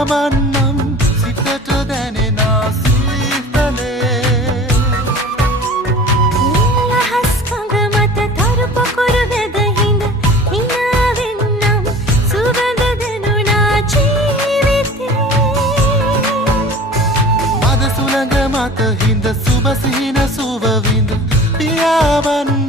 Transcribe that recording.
පියාවන්නම් සිතට දැනෙන සීතලේ නිලහස් කඳ මත තරු පොකුරු වැද හිඳ හිනාවෙන්නම් සුවඳ දෙනුණා ජීවිතේ මද සුළඟ මත හිඳ සුබ සිහින සුව විඳ පියාවන්